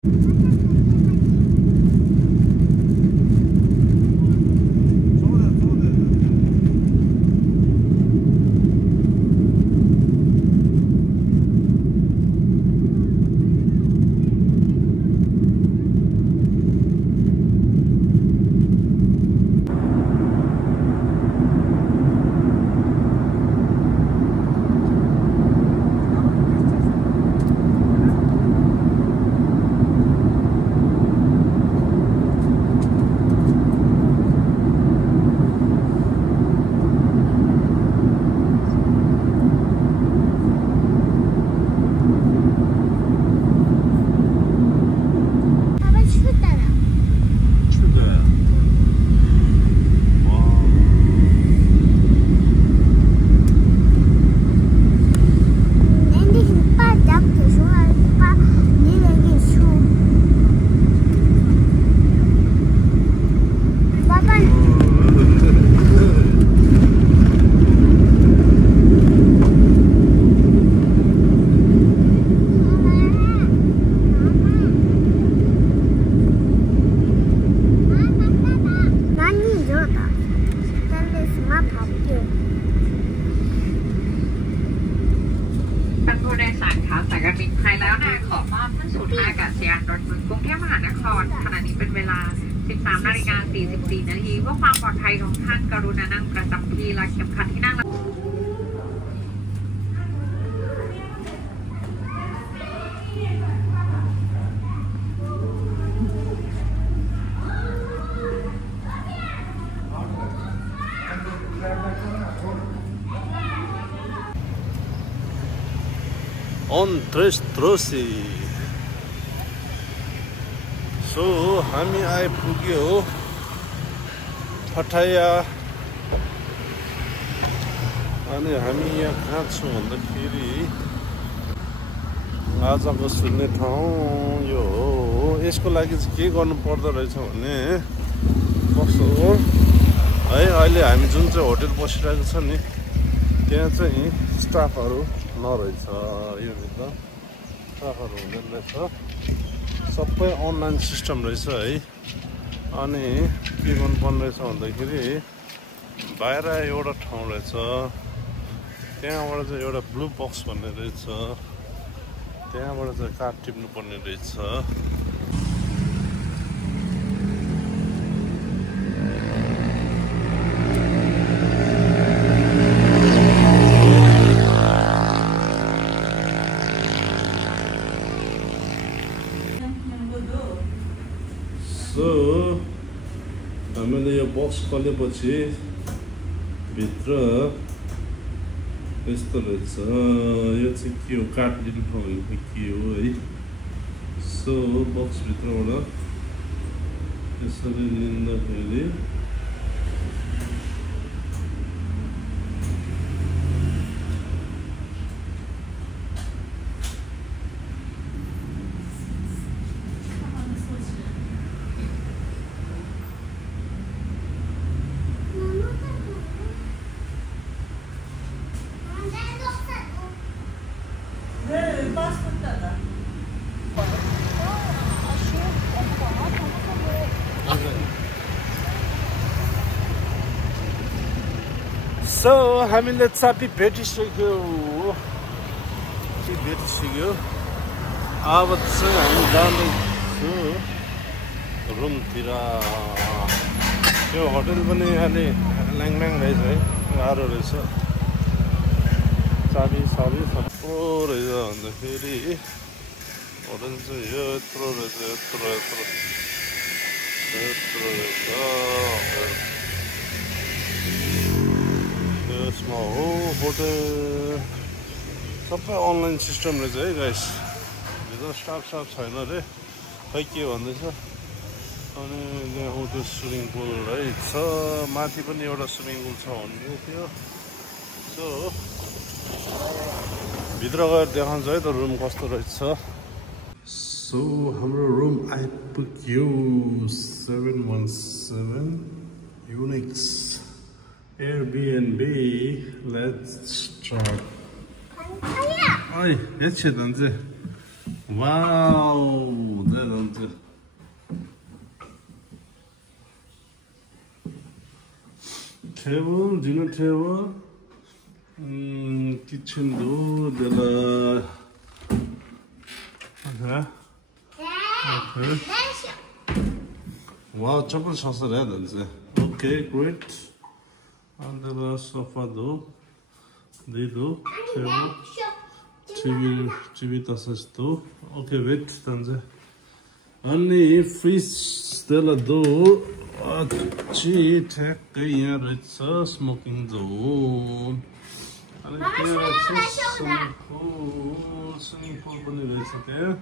13:44 นาทีเพื่อความปลอดภัยของท่านกรุณานั่งประจำที่และเข็มขัดที่นั่งOn Trestrosi. So हामी आइपुग्यो पटाया अनि हामी यहाँ कहाँ छौँ भन्दाखेरि आजको सुन्ने ठाउँ यो हो। यसको लागि चाहिँ के गर्नु पर्दो रहेछ भने कस्तो हो है, अहिले हामी जुन चाहिँ होटल बसिरहेको छ नि त्यहाँ चाहिँ स्टाफहरू नरहेछ, यो भित्र स्टाफहरू हुँदैन रहेछ, सबै अनलाइन सिस्टम रहेछ है। अनि के गर्नुपर्ने रहेछ भन्दाखेरि बाहिर एउटा ठाउँ रहेछ, त्यहाँबाट चाहिँ एउटा ब्लू बक्स भन्ने रहेछ, त्यहाँबाट चाहिँ कार्ड टिप्नु पर्ने रहेछ। हामीले यो बक्स खोलेपछि भित्र यस्तो रहेछ, यो चाहिँ के हो, कार्ड लिनु भनेको के हो है। सो बक्सभित्रबाट यसरी लिँदाखेरि सो हामीले चाबी भेटिसक्यो, अब चाहिँ हामी जाँदैछु रुमतिर। यो होटल पनि अलि ल्याङल्याङ रहेछ है, गाह्रो रहेछ, चाबी सबको रहेछ भन्दाखेरि होटल चाहिँ यो यत्रो रहेछ, यत्रो रहेछ। यसमा हो होटल, सबै अनलाइन सिस्टम रहेछ है गाइस। भित्र स्टाफ छैन अरे, खै के भन्दैछ। अनि त्यहाँ हो त्यो स्विमिङ पुल रहेछ, माथि पनि एउटा स्विमिङ पुल छ भन्दै थियो। सो भित्र गएर देखाउँछ है त रुम कस्तो रहेछ। सो हाम्रो रुम आइपुग्यो, 717 Unix Airbnb. Let's start. Oi, jetzt dann sie. 와우, 대단해. 테이블, 디너 테이블, 키친도 데라. Okay. Wow, chapel chance है दंसे. Okay, great. And the sofa do, they do. TV tasas do. Okay, wait, दंसे. Only freeze dela do. अच्छी ठेक यहाँ रहेछ smoking zone. अनि त्यहाँ swimming pool पनि रहेछ त्यहाँ.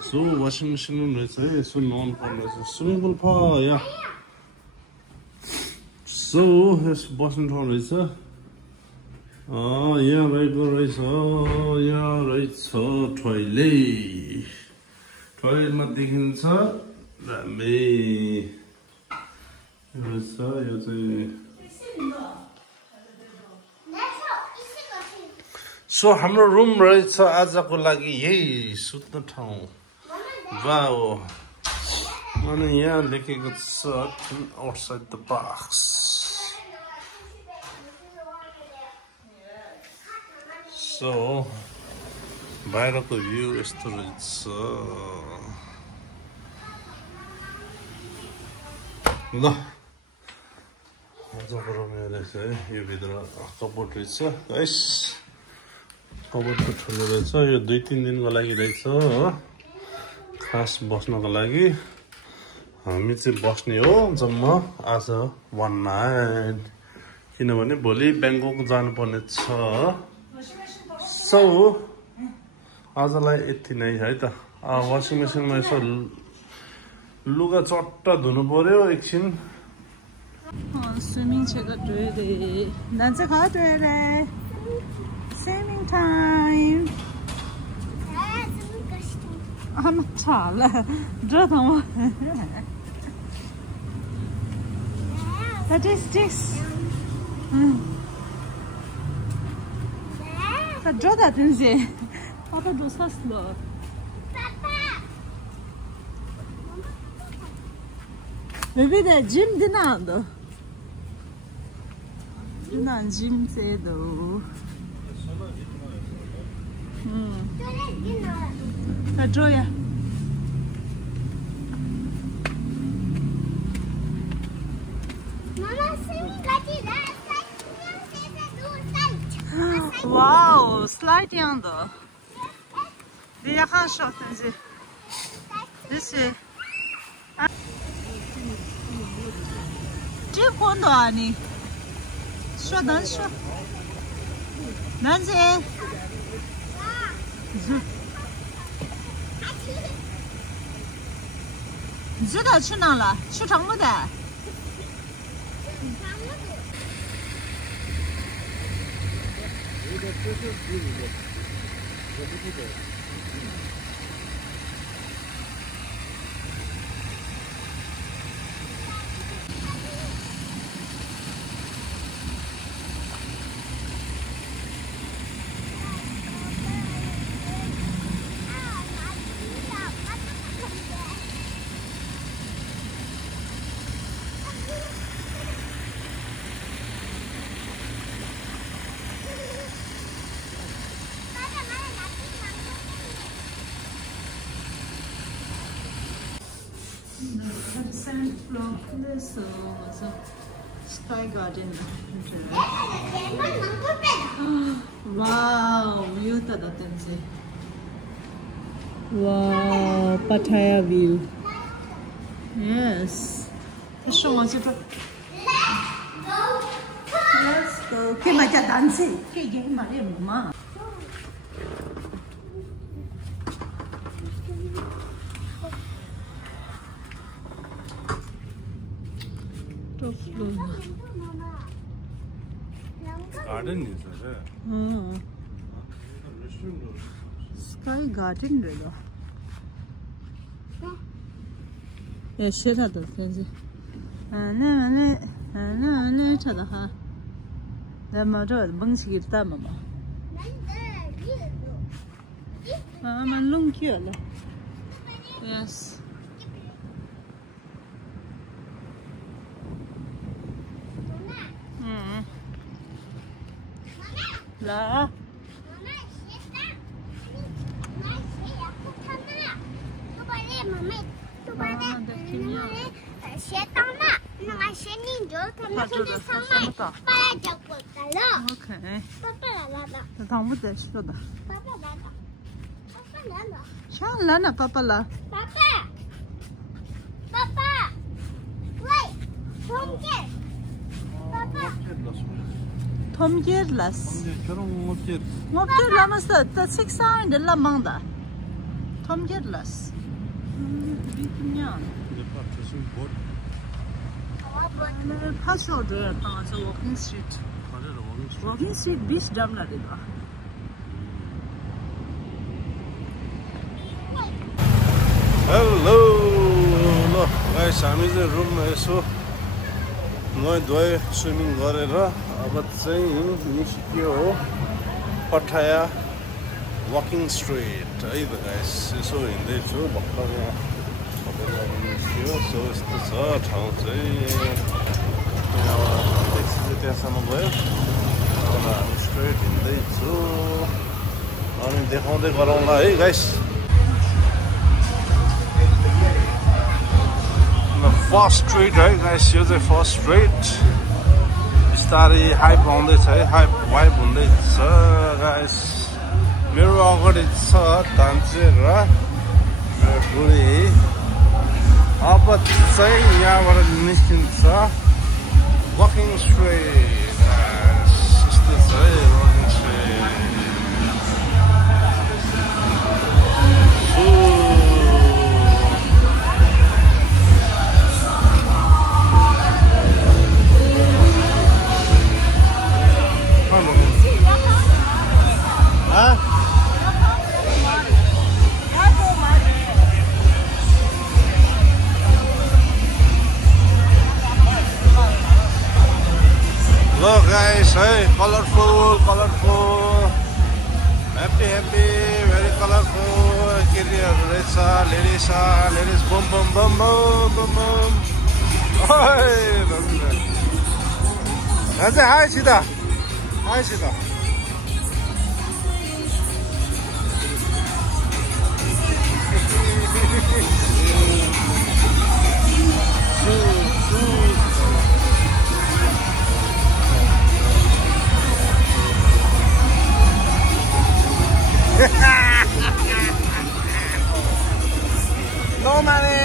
So washing machine रहेछ है. यसो नन पर्ने रहेछ. स्विमिङ पुल प या. So यस बस्ने ठाउँ रहेछ. यहाँ रहेको रहेछ. यहाँ रहेछ टोइलेट. टोइलेटमा देखिन्छ दामी. रहेछ यो चाहिँ. सो हाम्रो रुम रहेछ आजको लागि यही सुत्ने ठाउँ. वाओ. अनि यहाँ लेखेको छ आउटसाइड द बक्स. सो बाहिरको भ्यू यस्तो रहेछ. ल आजको रुम यो रहेछ है. यो भित्र कपबोर्ड रहेछ गाइस. कपबोर्ड त ठुलो रहेछ. यो 2-3 दिनको लागि रहेछ हो. खास बस्नको लागि हामी चाहिँ बस्ने हो जम्मा आज 1 नाइट. किनभने भोलि ब्याङ्कक जानुपर्ने छ. सो आजलाई यति नै है त. वासिङ मेसिनमा यसो लुगा चट्ट धुनु पर्यो एकछिन. Swimming check-out ready. Dance out ready. Swimming time. I'm tall. Draw them. What is this? Draw that in there. How to do so slow? Maybe the gym dinner. 난 짐세도. 줘야. 와우, 슬라이딩한다. 네 약간 쇼트인지. 그치? 찍고도 아니. 说能说，南姐，你知道去哪了？去长木的。Sand floor. This was a sky garden. Wow, view ta daten se. Wow, Pattaya view. Yes. Let's go. Okay, macam dance. Okay, game mari mama. Garden is there. Sky garden रहेगा. ये शेरा तो कैसे? ने चला हाँ. ये मज़ा बंग सिगिरता मामा. 蛮弄脚了。Yes. لا OK 这汤不得吃的像来了爸爸了Tom Gerlas. Mopter lamasta ta 6 hour de la manda. Tom Gerlas. Bitnyan. Pass order on the walking street. Walking street beach dam la de. Hello. Look, guys, I'm in the room so no do swimming garera अब चाहिँ निस्कियो हो पठाया walking street है त guys यसो हिँड्दैछु भर्खर यहाँ सबैलाई निस्कियो सो यस्तो छ ठाउँ चाहिँ ट्याक्सी त्यहाँसम्म गयो अब हामी स्ट्रेट हिँड्दैछु अनि देखाउँदै गरौँला है गाइस फर्स्ट स्ट्रिट है गाइस यो चाहिँ फर्स्ट स्ट्रिट बिस्तारै हाइप आउँदैछ है हाइप वाइप हुँदैछ गाइस मेरो अगाडि छ तान्चे र मेरो बुढी अब चाहिँ यहाँबाट निस्किन्छ वकिङ स्ट्रिट यस्तो छ है walking street Look guys, hey, colorful, happy, very colorful. Ladies, boom, Hey, hi, Sita. No money.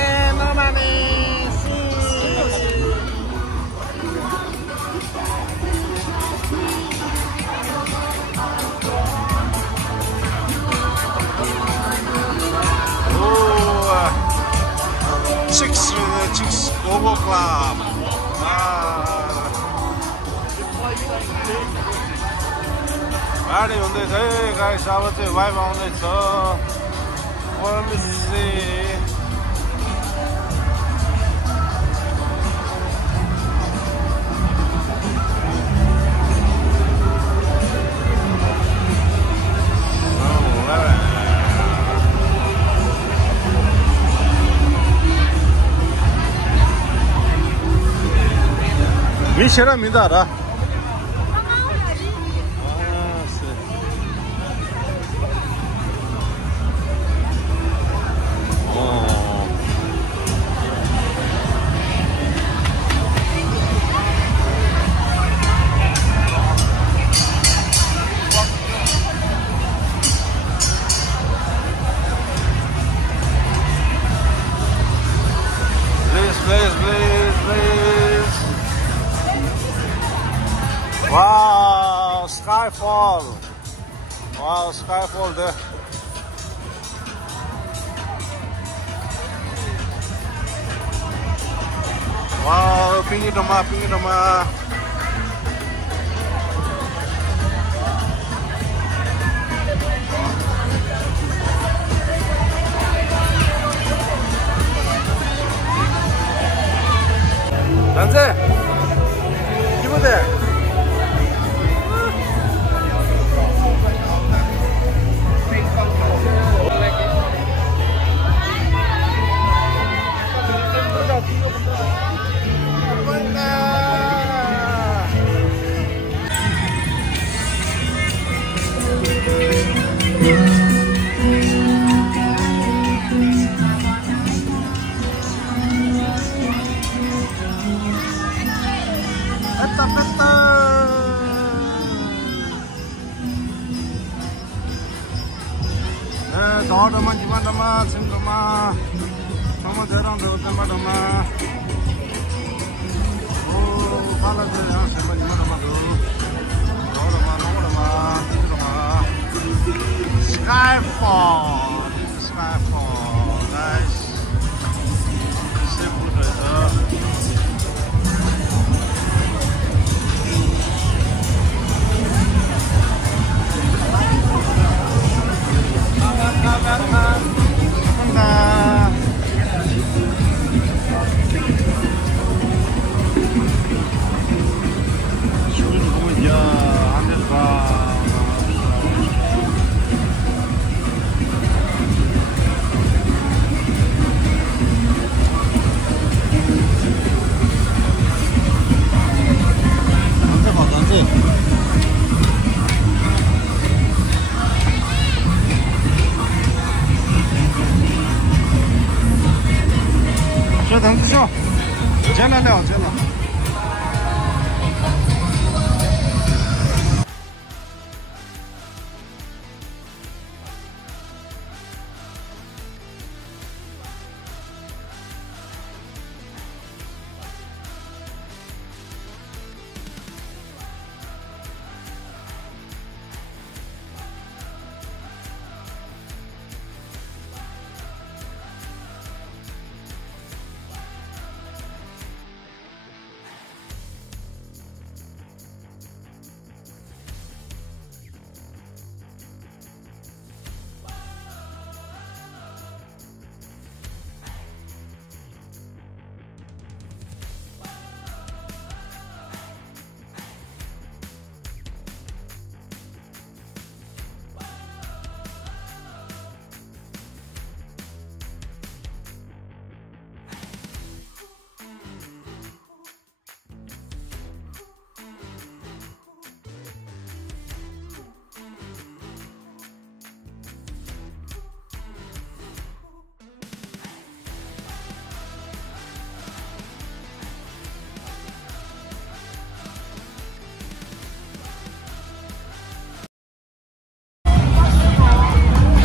Chicks Gogo Club. Party on this, hey guys, I was vibe on this. Let me see. 미쉐라 미다라. Wow, Skyfall there. Wow, pingi doma. Danze, give it there. 더러만 기만다마 친구마 정말 대단도 때마다마 오 발라들야 정말 기만다마도 더러마 친구마 Skyfall guys simple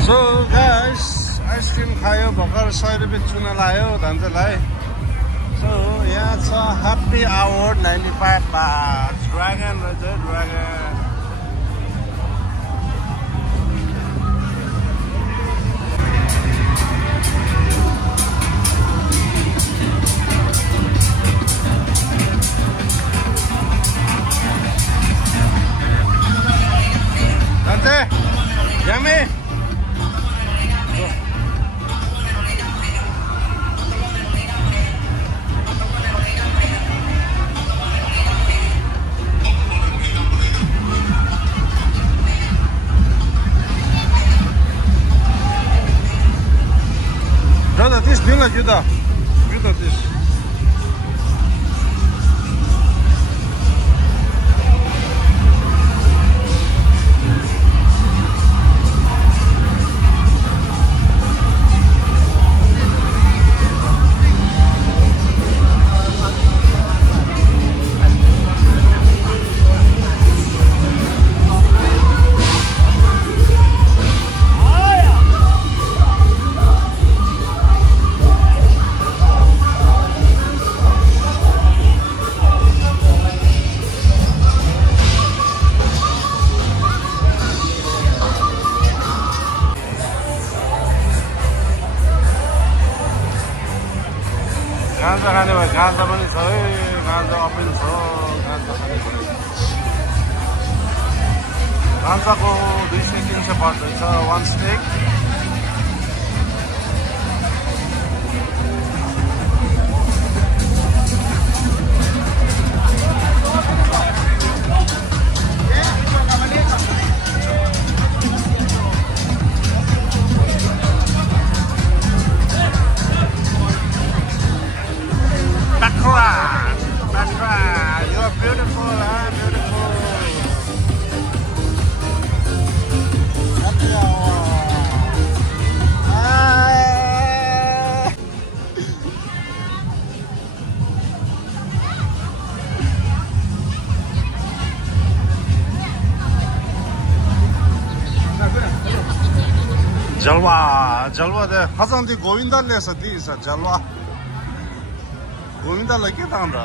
So guys, ice cream खायो भर्खर 100 रुपैयाँ चुना लायो धन्जेलाई. So यहाँ छ Happy Hour 95 baht. Dragon रहेछ Dragon. धन्जे, yummy. Brother, this bill like you da. You do this. गांजा खाने भयो गांजा पनि छ है गांजा अपिल छ गांजा खाने पनि गांजाको 200-300 पर्दैछ one stick जलवा दे खजांदी गोविंदा ले सदी सा जलवा गोविंदा लगे Tanda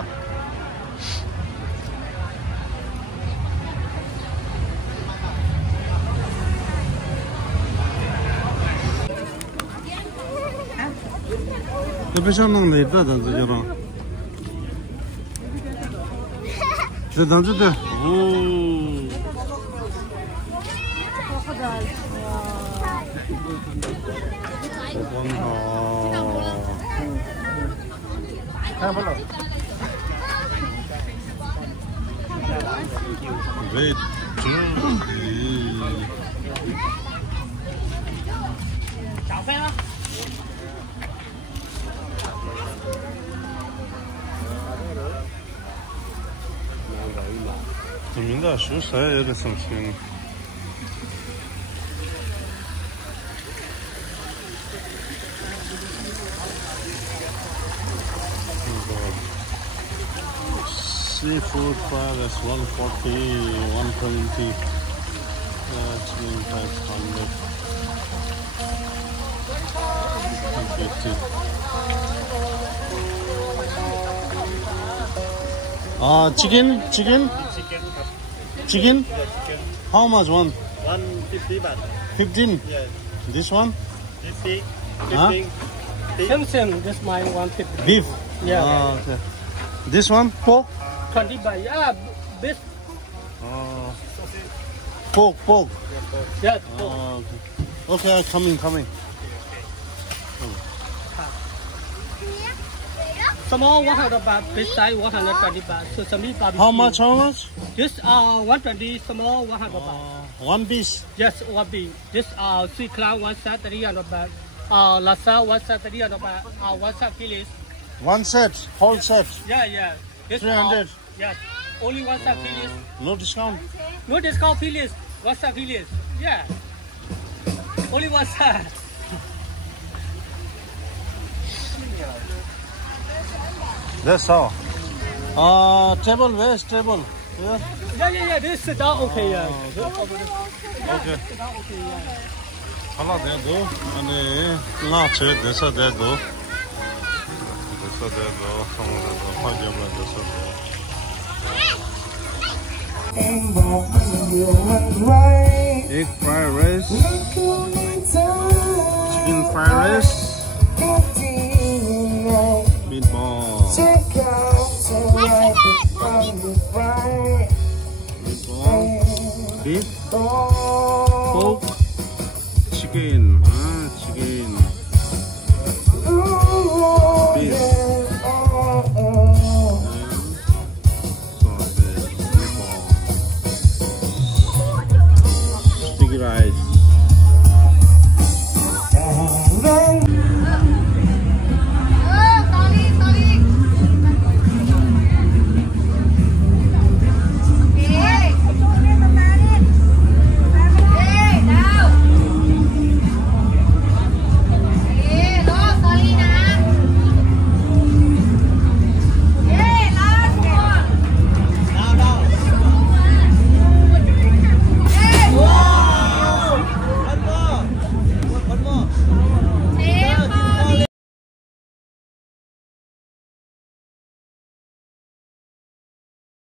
그 배션은 내다 단지 저런 저 단지대 오 Wait, Minda şu saya ya something. Seafood fry, that's 140, 120. That's 500. 150. Chicken? How much one? 150 baht. 15? Yes. This one? 50. Huh? 50. Same. This mine 150. Beef? Yeah. Okay. This one? Pork? 20 baht. Yeah. This. Pork. Yeah. Okay, coming. Small 100 baht. Big size 120 baht. So some barbecue. How much? This 120. Small 100 baht. One piece? Yes, one piece. This sweet clown one set 300 baht. Lasa one set 300 baht. One set Phyllis. One set? Whole set? Yeah. This 300? Yes. Only one set Phyllis. No discount? No discount Phyllis. One set Phyllis. Yeah. Only one set. That's all. Table, where's table? Yeah? Yeah. This sit down okay. Yeah. Okay. 하나 내도 아니 나 제일 내서 내도 성우도 화제만 내서 egg fried rice, chicken fried rice, meatball, beef, pork, chicken.